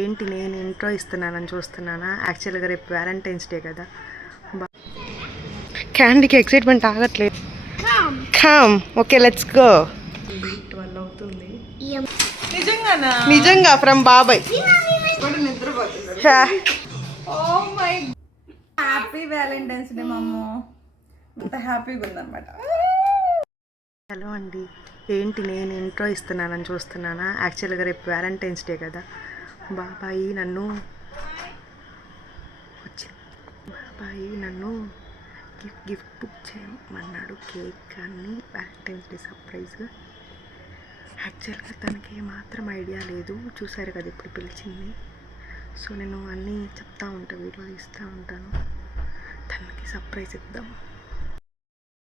ఏంటి నేను ఇంట్రో ఇస్తున్నానని చూస్తున్నానా? యాక్చువల్గా రేపు వ్యాలంటైన్స్ డే కదా. క్యాండీకి ఎక్సైట్మెంట్ ఆగట్లేదు. Come okay let's go. 12 అవుతుంది. నిజంగా ఫ్రమ్ బాబాయ్. హ్యాపీ వ్యాలంటైన్స్ డే మమ్మ. అంత హ్యాపీగా ఉందన్నమాట. హలో అండి, ఏంటి నేను ఇంట్రో ఇస్తున్నానని చూస్తున్నానా? యాక్చువల్గా రేపు వ్యాలంటైన్స్ డే కదా. బాబాయి నన్ను గిఫ్ట్ బుక్ చేయమన్నాడు, కేక్ కానీ వ్యాలంటైన్స్ డే సర్ప్రైజ్. యాక్చువల్గా తనకి ఏమాత్రం ఐడియా లేదు, చూసారు కదా ఇప్పుడు పిలిచింది. సో నేను అన్నీ చెప్తా ఉంటాను, వీడియో ఇస్తూ ఉంటాను. తనకి సర్ప్రైజ్ ఇద్దాం.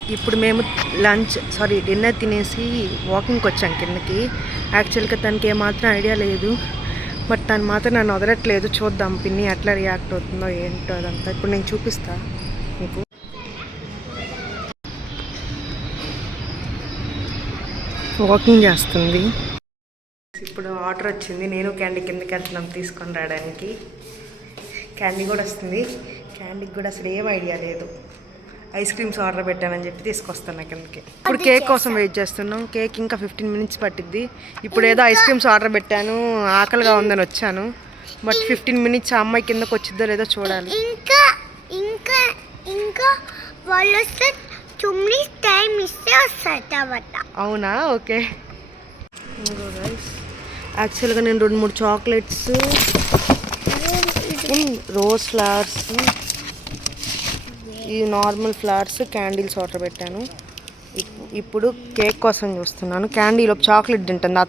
ఇప్పుడు మేము డిన్నర్ తినేసి వాకింగ్కి వచ్చాం కిందకి. యాక్చువల్గా తనకి ఏమాత్రం ఐడియా లేదు, బట్ తను మాత్రం నన్ను వదలట్లేదు. చూద్దాం పిన్ని ఎట్లా రియాక్ట్ అవుతుందో ఏంటో అదంతా ఇప్పుడు నేను చూపిస్తా మీకు. వాకింగ్ చేస్తుంది. ఇప్పుడు ఆర్డర్ వచ్చింది, నేను క్యాండీ కిందకి వెళ్తున్నాం తీసుకొని రావడానికి. క్యాండీ కూడా వస్తుంది. క్యాండీకి కూడా అసలు ఏం ఐడియా లేదు. ఐస్ క్రీమ్స్ ఆర్డర్ పెట్టానని చెప్పి తీసుకొస్తాను కిందకి. ఇప్పుడు కేక్ కోసం వెయిట్ చేస్తున్నాం. కేక్ ఇంకా 15 minutes పట్టిద్ది. ఇప్పుడు ఏదో ఐస్ క్రీమ్స్ ఆర్డర్ పెట్టాను, ఆకలిగా ఉందని వచ్చాను. బట్ 15 minutes ఆ అమ్మాయి కిందకి వచ్చిద్దో లేదో చూడాలి. అవునా, ఓకే. యాక్చువల్గా నేను 2-3 చాక్లెట్స్, రోజ్ ఫ్లవర్స్, ఈ నార్మల్ ఫ్లవర్స్, క్యాండిల్స్ ఆర్డర్ పెట్టాను. ఇప్పుడు కేక్ కోసం చూస్తున్నాను. క్యాండీలో చాక్లెట్ తింటుంది.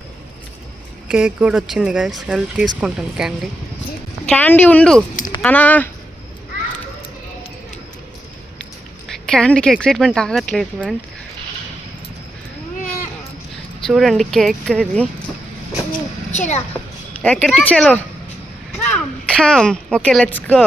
కేక్ కూడా వచ్చింది గైస్, వెళ్ళి తీసుకుంటాను క్యాండీ ఉండు అనా. క్యాండీకి ఎక్సైట్మెంట్ ఆగట్లేదు ఫ్రెండ్. చూడండి కేక్ ఇది. ఎక్కడికి చలో కమ్ ఓకే లెట్స్ గో.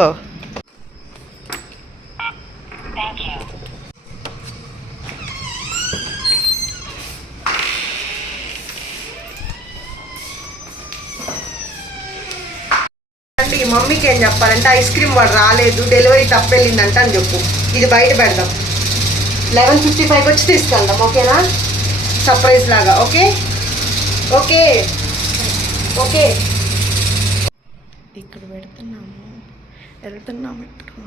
మమ్మీకి ఏం చెప్పాలంటే ఐస్ క్రీమ్ వాడు రాలేదు, డెలివరీ తప్పెళ్ళిందంట అని చెప్పు. ఇది బయట పెడదాం, 11:55 వచ్చి తీసుకెళ్దాం. ఓకేనా? సర్ప్రైజ్ లాగా. Okay okay okay. ఇక్కడ వెళ్తున్నాము ఇప్పుడు.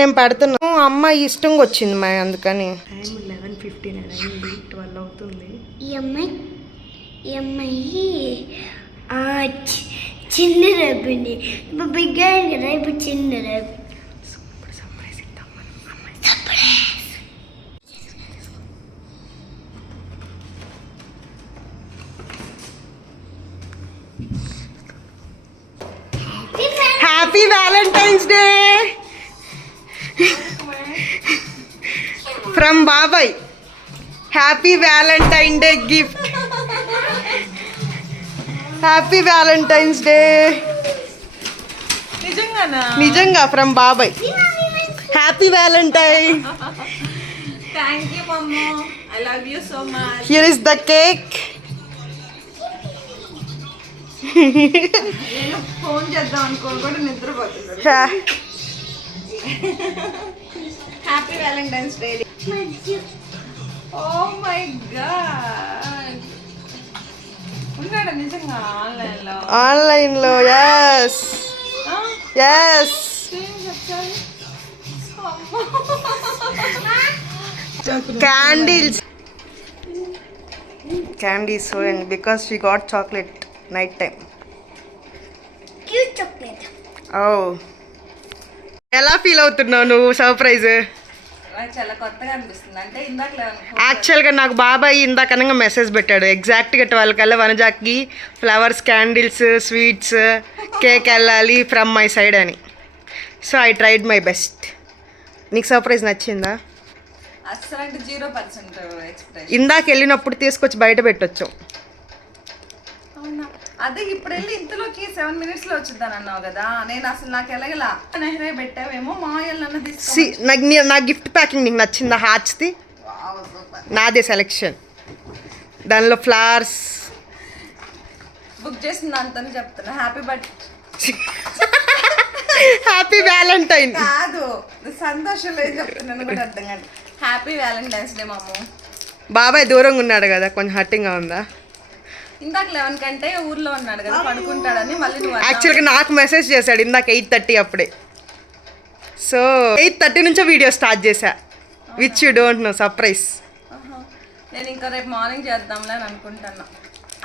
నేను పెడుతున్నాను. అమ్మాయి ఇష్టంగా వచ్చింది మా, అందుకని. టైం 11:59 అయింది, 12 అవుతుంది. ఈ అమ్మాయి చిన్న రేపుని ఇప్పుడు బిగ్ అయింది కదా, ఇప్పుడు చిన్న రేపు. ఇప్పుడు సర్ప్రైజ్ ఇద్దాం మనం. అమ్మాయి హ్యాపీ వ్యాలంటైన్స్ డే ఫ్రమ్ బాబాయ్. Happy valentine day gift. Happy valentine's day. నిజంగా ఫ్రమ్ బాబాయ్. Happy valentine. Thank you mamma, I love you so much. Here is the cake. Phone చేద్దాం అనుకోని కూడా నిద్రపోతున్నాడు. Happy valentine's day. Oh my god, ఉన్నాడా నిజంగా ఆన్లైన్లో? Yes yes. క్యాండీస్ చూడండి, because she got chocolate night time. Oh, ఎలా feel అవుతున్నావు నువ్వు? సర్ప్రైజ్ చాలా కొత్తగా అనిపిస్తుంది. అంటే ఇందాక యాక్చువల్గా నాకు బాబాయ్ ఇందాకనగా మెసేజ్ పెట్టాడు, ఎగ్జాక్ట్గా 12 కల్లా వనజాకి ఫ్లవర్స్, క్యాండిల్స్, స్వీట్స్, కేక్ వెళ్ళాలి ఫ్రమ్ మై సైడ్ అని. So I tried my best. నీకు సర్ప్రైజ్ నచ్చిందా? అసలు 0% ఎక్స్‌పెక్టేషన్. ఇందాక వెళ్ళినప్పుడు తీసుకొచ్చి బయట పెట్టొచ్చు. అదే ఇప్పుడు వెళ్ళి ఇంతలోకి 7 minutes లో వచ్చిద్దాను అన్నావు కదా. నేను అసలు నాకు ఎలాగలా నెహ్రే పెట్టావేమో, మా అన్న తీసుకు. నా గిఫ్ట్ ప్యాకింగ్ నీకు నచ్చిందా? హార్ట్స్ది నాదే సెలెక్షన్. దానిలో ఫ్లవర్స్, చేసింది అంతని చెప్తున్నా. హ్యాపీ బర్త్డే హ్యాపీ వ్యాలంటైన్ కాదు, సంతోషం లేదు చెప్తున్నాను కూడా అర్థం కాదు. హ్యాపీ వ్యాలంటైన్స్ డే మాము. బాబాయ్ దూరంగా ఉన్నాడు కదా, కొంచెం హట్టింగ్గా ఉందా? ఇందాక 11 కంటే ఊర్లో ఉన్నాడు కదా, పడుకుంటాడని మళ్ళీ నువ్వు యాక్చువల్గా నాకు మెసేజ్ చేశాడు ఇందాక 8:30 అప్పుడే. సో 8:30 నుంచే వీడియో స్టార్ట్ చేశా, which you don't know, surprise. నేను ఇంకా రేపు మార్నింగ్ చేద్దాంలే అని అనుకుంటున్నా.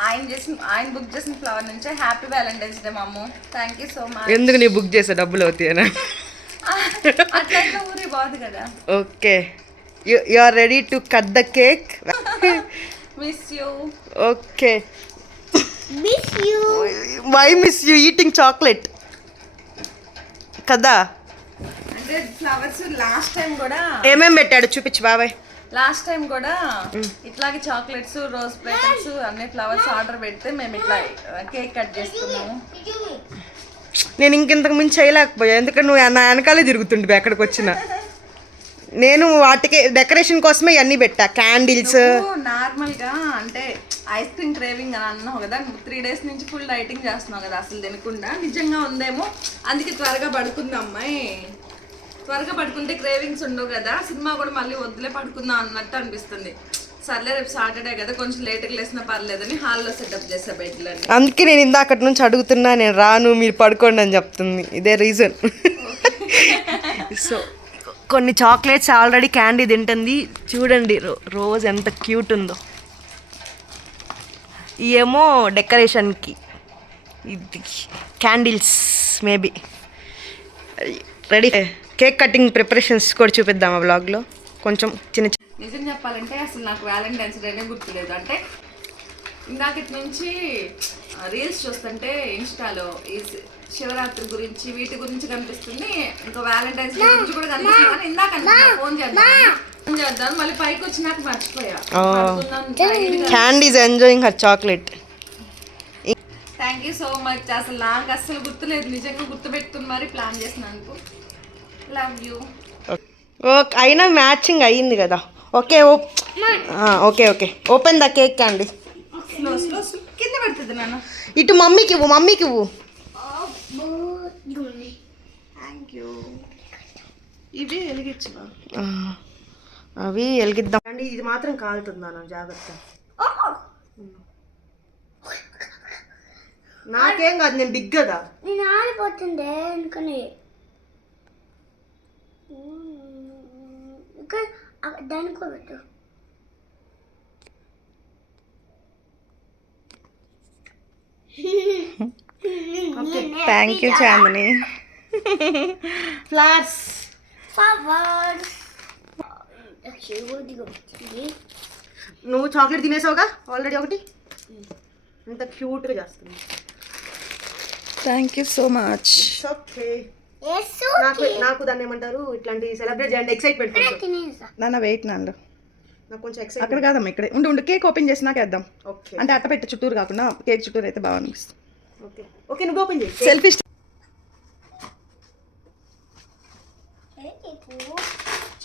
ఆయన బుక్ చేసిన ఫ్లవర్ నుంచే హ్యాపీ వ్యాలంటైన్స్ డే మాము. Thank you so much. ఎందుకు నీ బుక్ చేసా, డబ్బులు అవుతాయనా? అట్లా ఊరి బాదు కదా. Okay, you are ready to cut the cake? Miss you. Okay, miss you. Why miss you eating chocolate కదా? అంటే ఫ్లవర్స్ లాస్ట్ టైం కూడా ఏమేం పెట్టాడు చూపించు బాబాయ్. లాస్ట్ టైం కూడా ఇట్లాగే చాక్లెట్స్, రోజ్ ప్లేటర్స్ అన్ని ఫ్లవర్స్ ఆర్డర్ పెడితే మేము ఇట్లా కేక్ కట్ చేసుకున్నాము. నేను ఇంకెంతకు మించి చేయలేకపోయా, ఎందుకంటే నువ్వు నా వెనకాలే తిరుగుతుండే ఎక్కడికి వచ్చినా. నేను వాటికి డెకరేషన్ కోసమే ఇవన్నీ పెట్టా, క్యాండిల్స్. నార్మల్ గా అంటే ఐస్ క్రీమ్ క్రేవింగ్ అని అన్నావు కదా, 3 days నుంచి ఫుల్ డైటింగ్ చేస్తున్నావు కదా, అసలు తినకుండా. నిజంగా ఉందేమో, అందుకే త్వరగా పడుకుంది అమ్మాయి. త్వరగా పడుకుంటే క్రేవింగ్స్ ఉండవు కదా, సినిమా కూడా మళ్ళీ వద్దులే పడుకుందాం అన్నట్టు అనిపిస్తుంది. సర్లే రేపు సాటర్డే కదా, కొంచెం లేట్గా లేసినా పర్లేదని హాల్లో సెటప్ చేసా బెడ్లో. అందుకే నేను ఇందాకటి నుంచి అడుగుతున్నా, నేను రాను మీరు పడుకోండి అని చెప్తుంది, ఇదే రీజన్. సో కొన్ని చాక్లెట్స్ ఆల్రెడీ క్యాండీ తింటుంది, చూడండి రోజ్ ఎంత క్యూట్ ఉందో. ఏమో డెకరేషన్కి, ఇది candles maybe. Ready, cake cutting preparations కూడా చూపిద్దామా వ్లాగ్లో కొంచెం చిన్న. నిజం చెప్పాలంటే అసలు నాకు వ్యాలంటైన్స్ డేనే గుర్తులేదు. అంటే ఇందాకటి నుంచి రీల్స్ చూస్తుంటే ఇన్స్టాలో ఈ శివరాత్రి గురించి వీటి గురించి కనిపిస్తుంది, ఇంకా వ్యాలంటైన్స్ డే గురించి కూడా కనిపిస్తుంది. కానీ ఇందాక ఫోన్ చేద్దాం మళ్ళీ పైకి వచ్చినాక మర్చిపోయా. Candies enjoying her chocolate. Thank you so much. అసలు నాకు అస్సలు గుర్తులేదు, నిజంగా గుర్తుపెట్టుకుని మరి ప్లాన్ చేసినందుకు. Love you. ఓకే, అయినా మ్యాచింగ్ అయ్యింది కదా. Okay okay okay, open the cake candy. Slow slow కింద పడుతుంది నాన్న. ఇటు మమ్మీకి ఇవ్వు, మమ్మీకి ఇవ్వు. Thank you. ఇవి వెలిగించు. అవి వెలిగిద్దాం అండి. ఇది మాత్రం కాలుతుందా, జాగ్రత్త. నాకేం కాదు, నేను బిగ్ కదా. నేను ఆడిపోతుండే అనుకుని దానికో పెట్టు. Thank you Chandini. ఫ్లవర్స్ నువ్వు చాక్లెట్ తినేసావుగా ఆల్రెడీ ఒకటి, అంత క్యూట్గా చేస్తుంది. Thank you so much. Okay, నాకు దాన్ని ఏమంటారు, ఇట్లాంటి సెలబ్రేట్ చేయండి, ఎక్సైట్మెంట్. నాన్న వెయిట్ నాన్న, నాకు కొంచెం ఎక్సైట్. అక్కడ కాదమ్మా ఇక్కడే ఉండు. కేక్ ఓపెన్ చేసినాక వేద్దాం. ఓకే, అంటే అట్ట పెట్టి చుట్టూరు కాకుండా కేక్ చుట్టూరు అయితే బాగా అనిపిస్తుంది. ఓకే ఓకే, నువ్వు ఓపెన్ చేయి. Selfie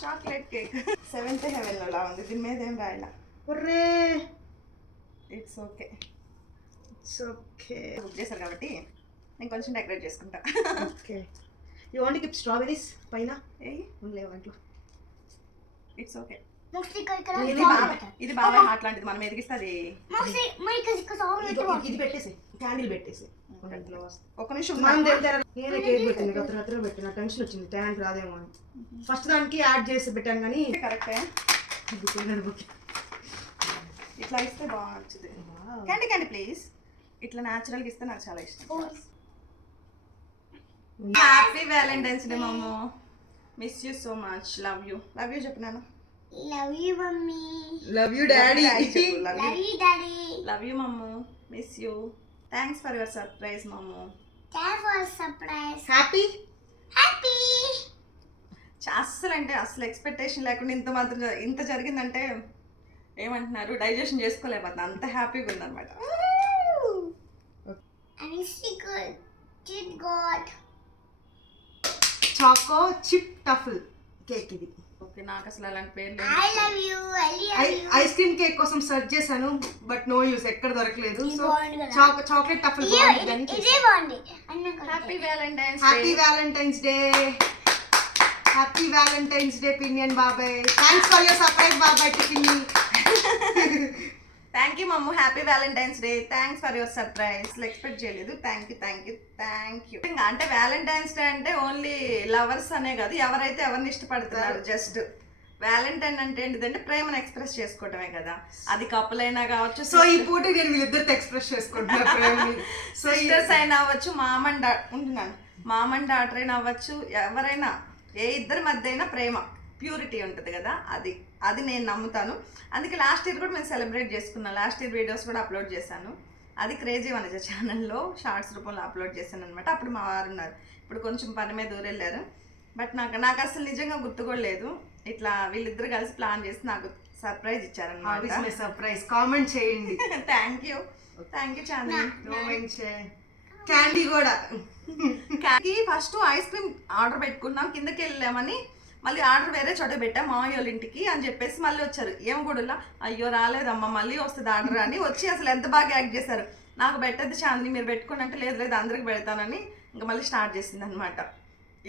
chocolate cake 7th heaven లో ఉంది, దీని మీద ఏం రాయాల. ఒర్రే, it's okay. It's okay. Book చేశారు కాబట్టి నేను కొంచెం డెకరేట్ చేసుకుంటా. Okay, you want to keep strawberries పైన? ఏయ్ ఉండలేవు దాంట్లో. It's okay. ఇది బాగా హాట్ లాంటిది, మనం ఎదిగిస్తుంది. ఇది పెట్టేసి క్యాండిల్ పెట్టేసి ఒక్క నిమిషం. నేనే కేక్ పెట్టింది, రాత్రి పెట్టిన టెన్షన్ వచ్చింది, ట్యాంక్ రాదేమో అని. ఫస్ట్ దానికి యాడ్ చేసి పెట్టాను కానీ కరెక్టే. ఇట్లా ఇస్తే బాగా నచ్చుతుంది. Candy please. ఇట్లా న్యాచురల్గా ఇస్తే నాకు చాలా ఇష్టం. హ్యాపీ వ్యాలంటైన్స్ డే మామూ. Miss you so much. Love you. Love you చెప్పినాను. Love you mummy. Love you daddy. Love you daddy. Love you మమ్ము. Miss you. Thanks for your surprise మమ్ము. Thanks for surprise. Happy happy. అస్సలు అంటే అసలు expectation లేకుండా ఇంత మాత్రం ఇంత జరిగిందంటే ఏమంటున్నారు, డైజెషన్ చేసుకోలేకపోతున్నా, అంత హ్యాపీగా ఉందన్నమాట. చాకో చిప్ టఫుల్ కేక్ ఇది. ఓకే, నాకు అసలు అలాంటి పేర్లు I love you. I love you. Ice cream cake కోసం సెర్చ్ చేశాను బట్ నో యూస్, ఎక్కడ దొరకలేదు. సో బాగుంది కదా? చాక్లెట్ టఫల్ ఇదే బాగుంది. ఇదే బాగుంది అన్న happy valentine's happy valentine's day. Happy valentine's day పినియన్ బాబాయ్. థ్యాంక్స్ ఫర్ యువర్ సర్ప్రైజ్ బాబాయ్ టు పిన్ని. థ్యాంక్ యూ మమ్ము, happy valentine's day. Thanks for your surprise. Expect చేయలేదు. Thank you. ఇంకా అంటే వ్యాలంటైన్స్ డే అంటే ఓన్లీ లవర్స్ అనే కాదు, ఎవరైతే ఎవరిని ఇష్టపడుతున్నారు. జస్ట్ వ్యాలంటైన్ అంటే ఏంటిదంటే ప్రేమను ఎక్స్ప్రెస్ చేసుకోవటమే కదా, అది కపుల్ అయినా కావచ్చు, సో ఈ పూట నేను వీళ్ళిద్దరితో ఎక్స్ప్రెస్ చేసుకుంటున్నాను. సో సిస్టర్స్ అయినా అవ్వచ్చు, మామ్ అండ్ డాటర్ అయినా అవ్వచ్చు, ఎవరైనా ఏ ఇద్దరి మధ్య అయినా ప్రేమ ప్యూరిటీ ఉంటుంది కదా, అది నేను నమ్ముతాను. అందుకే లాస్ట్ ఇయర్ కూడా మేము సెలబ్రేట్ చేసుకున్నాం. లాస్ట్ ఇయర్ వీడియోస్ కూడా అప్లోడ్ చేశాను. అది క్రేజీ వనజ ఛానల్లో షార్ట్స్ రూపంలో అప్లోడ్ చేశాను అనమాట. అప్పుడు మా వారు ఉన్నారు, ఇప్పుడు కొంచెం పని మీద ఊరెళ్ళారు. బట్ నాకు అసలు నిజంగా గుర్తు కూడా లేదు. ఇట్లా వీళ్ళిద్దరు కలిసి ప్లాన్ చేసి నాకు సర్ప్రైజ్ ఇచ్చారనమాట. సర్ప్రైజ్ కామెంట్ చేయండి. Thank you Chandini. క్యాండీ కూడా ఫస్ట్ ఐస్ క్రీమ్ ఆర్డర్ పెట్టుకున్నాం, కిందకి వెళ్ళామని మళ్ళీ ఆర్డర్ వేరే చోట పెట్టాం మామయ్య వాళ్ళ ఇంటికి అని చెప్పేసి మళ్ళీ వచ్చారు. ఏం కూడా అయ్యో రాలేదమ్మా మళ్ళీ వస్తుంది ఆర్డర్ అని వచ్చి అసలు ఎంత బాగా యాక్ట్ చేశారు. నాకు పెట్టద్దు చాందిని మీరు పెట్టుకుని అంటే లేదు అందరికి పెడతానని ఇంకా మళ్ళీ స్టార్ట్ చేసింది అనమాట.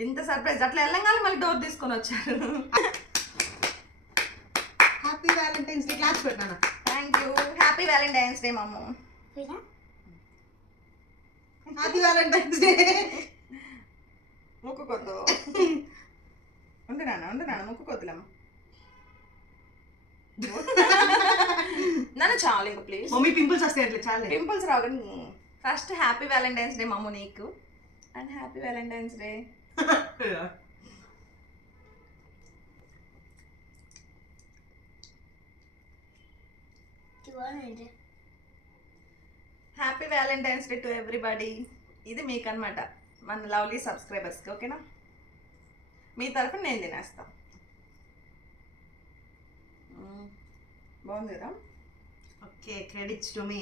ఇంత సర్ప్రైజ్. అట్లా వెళ్ళంగానే మళ్ళీ డోర్ తీసుకొని వచ్చారు. Happy valentine's day. క్లాస్ పెట్టాను. Thank you. Happy valentine's day మమ్ము. Happy valentine's day. ముక్కుకొద్దు. ఉండు నాన్న ముక్కుకొద్దులమ్మ. నన్ను చాలు ఇంకా ప్లీజ్. మమ్మీ పింపుల్స్ వస్తాయి అట్లా చాలు. పింపుల్స్ రావు. ఫస్ట్ హ్యాపీ వ్యాలంటైన్స్ డే మమ్ము నీకు. And happy valentine's day. Happy valentine's day to everybody. ఇది మీకు అనమాట, మన లవ్లీ సబ్స్క్రైబర్స్కి. ఓకేనా, మీ తరఫున నేను తినేస్తాను. బాగుంది కదా? Okay, credits to me.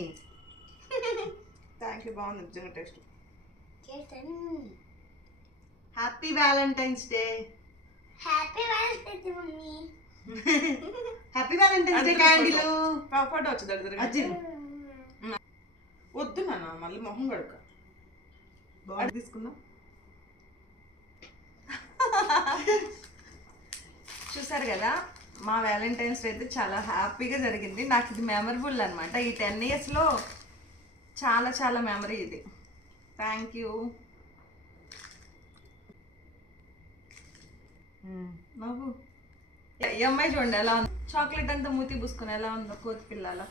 Thank you, బాగుంది నిజంగా taste. Happy valentine's day. Happy valentine's day mummy. Happy valentine's day క్యాండీలు. ఫోటో వచ్చి దగ్గర వద్దు నాన్న, మళ్ళీ మొహం కడుక. బాగా తీసుకుందాం. చూసారు కదా, మా వ్యాలంటైన్స్ డే అయితే చాలా హ్యాపీగా జరిగింది. నాకు ఇది మెమరబుల్ అనమాట. ఈ 10 yearsలో చాలా మెమరీ ఇది. Thank you. నవ్వు. ఈ అమ్మాయి చూడండి ఎలా ఉంది, చాక్లెట్ అంతా మూతి పూసుకుని ఎలా ఉందో కోతి పిల్లల.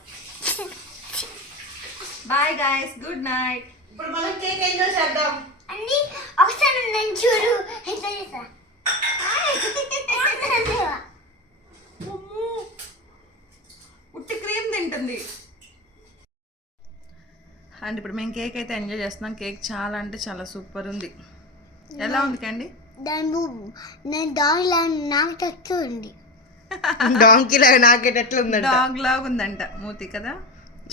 Bye guys, good night. ఇప్పుడు మనం కేక్ ఎంజాయ్ చేద్దాం. అన్ని ఒకసారి నేను చూడు ఎట్లా చేసా. ఉట్టి క్రీమ్ తింటుంది. అండ్ ఇప్పుడు మేము కేక్ అయితే ఎంజాయ్ చేస్తున్నాం. కేక్ చాలా అంటే చాలా సూపర్ ఉంది. ఎలా ఉంది కండి? నేను దానిలా నాకు తెస్తుంది. డాంకీ లాగా నాకేటట్లు ఉందంట. డాగ్ లాగా ఉందంట మూతి కదా,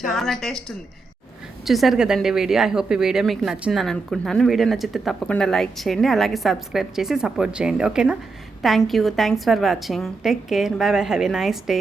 చాలా టేస్ట్ ఉంది. చూసారు కదండి వీడియో. ఐ హోప్ ఈ వీడియో మీకు నచ్చిందని అనుకుంటున్నాను. వీడియో నచ్చితే తప్పకుండా లైక్ చేయండి, అలాగే సబ్స్క్రైబ్ చేసి సపోర్ట్ చేయండి. ఓకేనా? Thanks for watching. Take care. Bye. Have a nice day.